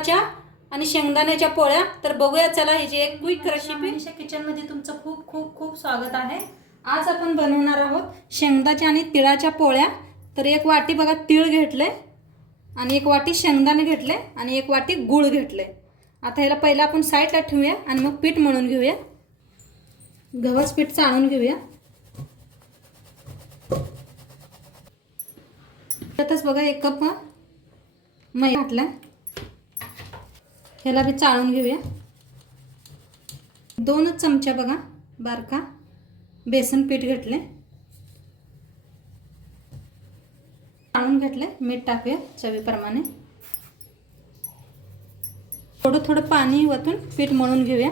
तिळाच्या आणि शेंगदाण्याच्या पोळ्या. तर बघूया चला ह्याची एक क्विक रेसिपी किचनमध्ये तुमचं खूप खूप खूप स्वागत आहे. आज आपण बनवणार आहोत शेंगदाच्या आणि तिळाच्या पोळ्या. तर एक वाटी बघा तीळ घेतले आणि एक वाटी शेंगदाणे घेतले आणि एक वाटी गूळ घेतले. आता ह्याला पहिला आपण साईडला ठेवूया आणि मग पीठ मळून घेऊया. गव्हाचं पीठ चाळून घेऊया. त्यातच बघा एक कप मै घातला. ह्याला बी चाळून घेऊया. दोनच चमचा बघा बारका. बेसन पीठ घेतले चाळून घेतले मीठ टाकूया चवीप्रमाणे. थोडं थोडं पाणी वतून पीठ मळून घेऊया.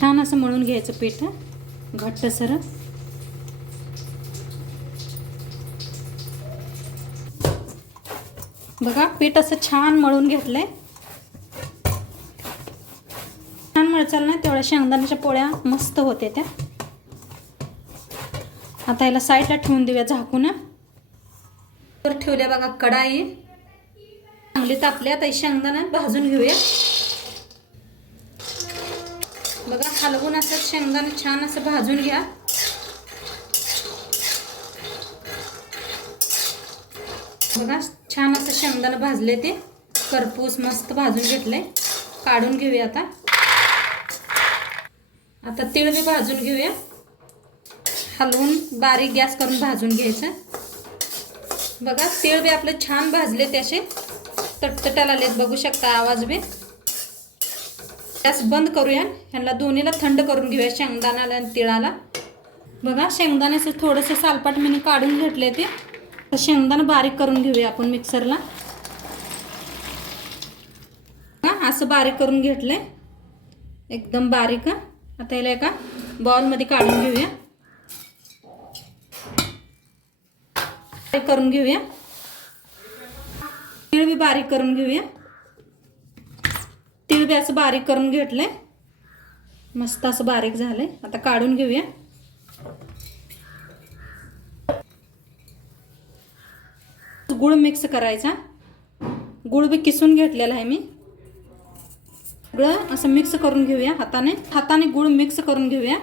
छान असं मळून घ्यायचं पीठ हं. बघा पीठ असं छान मळून घेतलंय. छान मळचाल ना तेवढ्या शेंगदाण्याच्या पोळ्या मस्त होते त्या. आता याला साईडला ठेवून देऊया झाकून तर ठेवल्या बघा कढाई. चांगली तापली आता शेंगदाणा भाजून घेऊया. बघा हलवून असं शेंगदाणा छान असं भाजून घ्या. बघा छान असं शेंगदाणं भाजले ते. करपूस मस्त भाजून घेतले काढून घेऊया आता. आता तीळ बी भाजून घेऊया. हलवून बारीक गॅस करून भाजून घ्यायचं. बघा तीळ बी आपले छान भाजले ते तटतट्याला तटतटाला आलेत बघू शकता आवाज बी. गॅस बंद करूया. ह्यांना दोन्हीला थंड करून घेऊया शेंगदाण्याला आणि तिळाला. बघा शेंगदाण्याचं थोडंसं सालपाट मी काढून घेतले ते. तर शेंगदाणा बारीक करून घेऊया आपण मिक्सरला. हा असं बारीक करून घेतलंय. एकदम बारीक आता याला एका बॉलमध्ये काढून घेऊया. बारीक करून घेऊया. तीळ बी बारीक करून घेऊया. तीळ बी असं बारीक करून घेतलंय. मस्त असं बारीक झालंय. आता काढून घेऊया. गुळ मिक्स करायचा. गुळ बी किसून घेतलेला आहे मी. सगळं असं मिक्स करून घेऊया हाताने. हाताने गुळ मिक्स करून घेऊया.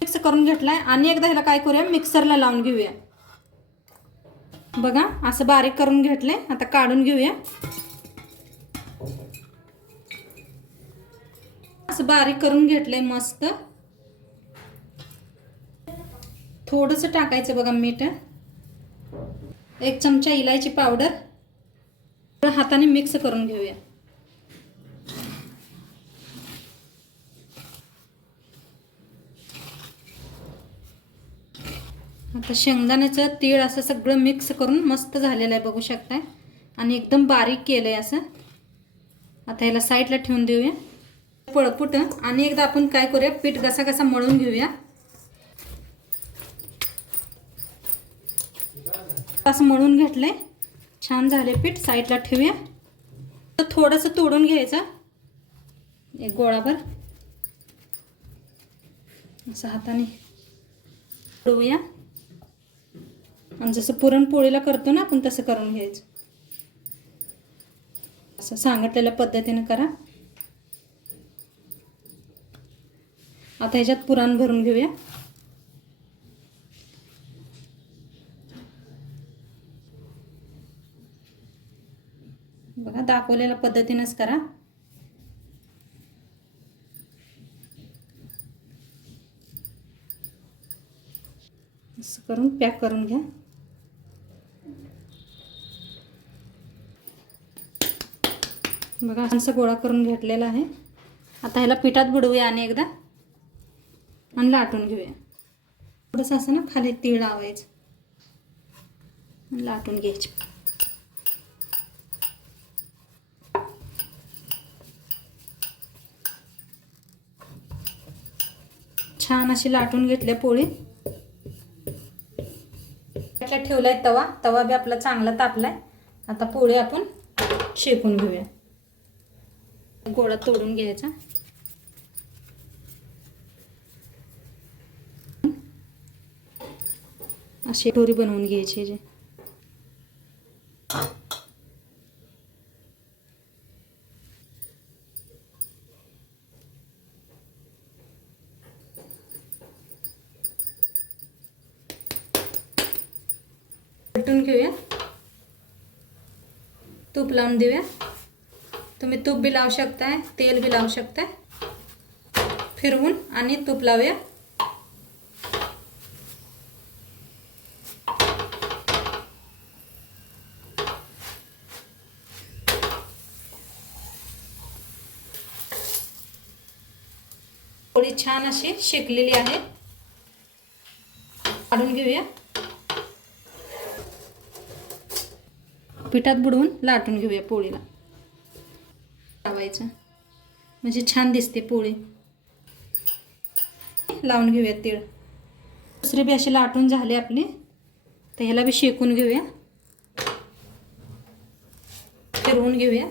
मिक्स करून घेतलाय आणि एकदा ह्याला काय करूया? मिक्सरला लावून घेऊया. बघा असं बारीक करून घेतलंय. आता काढून घेऊया. असं बारीक करून घेतलंय मस्त. थोडंसं टाकायचं बघा मीठ. एक चमचा इलायची पावडर हाताने मिक्स करून घेऊया. आता शेंगदाण्याचं तीळ असं सगळं मिक्स करून मस्त झालेलं आहे बघू शकताय. आणि एकदम बारीक केलं आहे असं. आता ह्याला साईडला ठेवून देऊया. पळपुट. आणि एकदा आपण काय करूया पीठ घसा घसा मळून घेऊया. असं मळून घेतलंय. छान झाले पीठ. साईडला ठेवूया. तर थोडंसं तोडून घ्यायचं. एक गोळाभर. असं हाताने तोडूया. आणि जसं पुरणपोळीला करतो ना आपण तसं करून घ्यायचं. असं सांगितलेल्या पद्धतीने करा. आता ह्याच्यात पुरण भरून घेऊया. बघा दाखवलेल्या पद्धतीनेच करा. असं करून पॅक करून घ्या. बघा असं गोळा करून घेतलेला आहे. आता ह्याला पिठात बुडवूया आणि एकदा आणि लाटून घेऊया. थोडंसं असं ना खाली तीळ लावायचं. आणि लाटून घ्यायचे. छान अशी लाटून घेतल्या पोळी. त्याच्यात ठेवलाय तवा. तवा बी आपला चांगला तापलाय. आता पोळी आपण शेकून घेऊया. गोळा तोडून घ्यायचा. अशी टोरी बनवून घ्यायची जे. उलटून घेऊया. तूप लावून देऊया. तुम्ही तूप बी लावू शकताय तेल बी लावू शकताय. फिरवून आणि तूप लावूया. पोळी छान अशी शेकलेली आहे. काढून घेऊया. पिठात बुडवून लाटून घेऊया पोळीला. लावायचं. म्हणजे छान दिसते पोळी. लावून घेऊया तीळ. दुसरी बी अशी लाटून झाली आपली. तर ह्याला बी शेकून घेऊया. फिरवून घेऊया.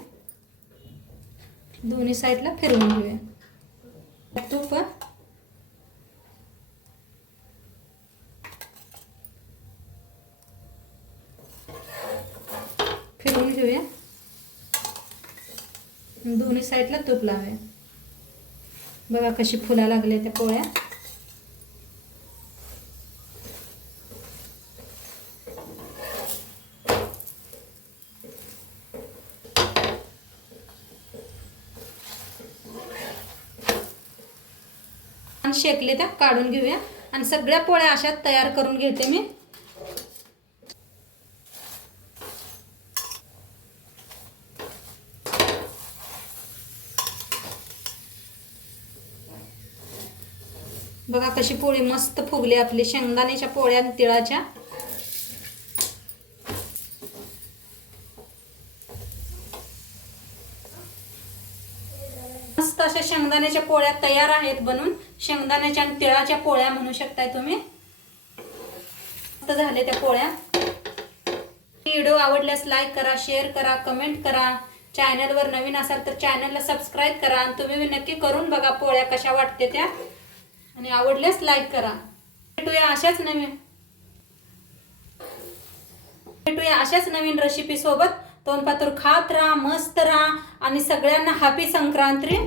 दोन्ही साईडला फिरवून घेऊया. तूप फिरवून घेऊया. दोन्ही साईडला तूप लावूया. बघा कशी फुला लागले त्या पोळ्या. आणि शेकले त्या काढून घेऊया. आणि सगळ्या पोळ्या अशा तयार करून घेते मी. बघा कशी पोळी मस्त फुगली आपली शेंगदाण्याच्या पोळ्या आणि तिळाच्या. मस्त अशा शेंगदाण्याच्या पोळ्या तयार आहेत बनून. शेंगदाण्याच्या आणि तिळाच्या पोळ्या म्हणू शकताय तुम्ही. मस्त झाले त्या पोळ्या. व्हिडिओ आवडल्यास लाईक करा शेअर करा कमेंट करा. चॅनलवर नवीन असाल तर चॅनलला सबस्क्राईब करा. आणि तुम्ही नक्की करून बघा पोळ्या कशा वाटते त्या. आणि आवडल्यास लाईक करा. भेटूया अशाच नवीन भेटूया अशाच नवीन रेसिपी सोबत. तोंडपातूर खात राहा मस्त राहा आणि सगळ्यांना हॅपी संक्रांती.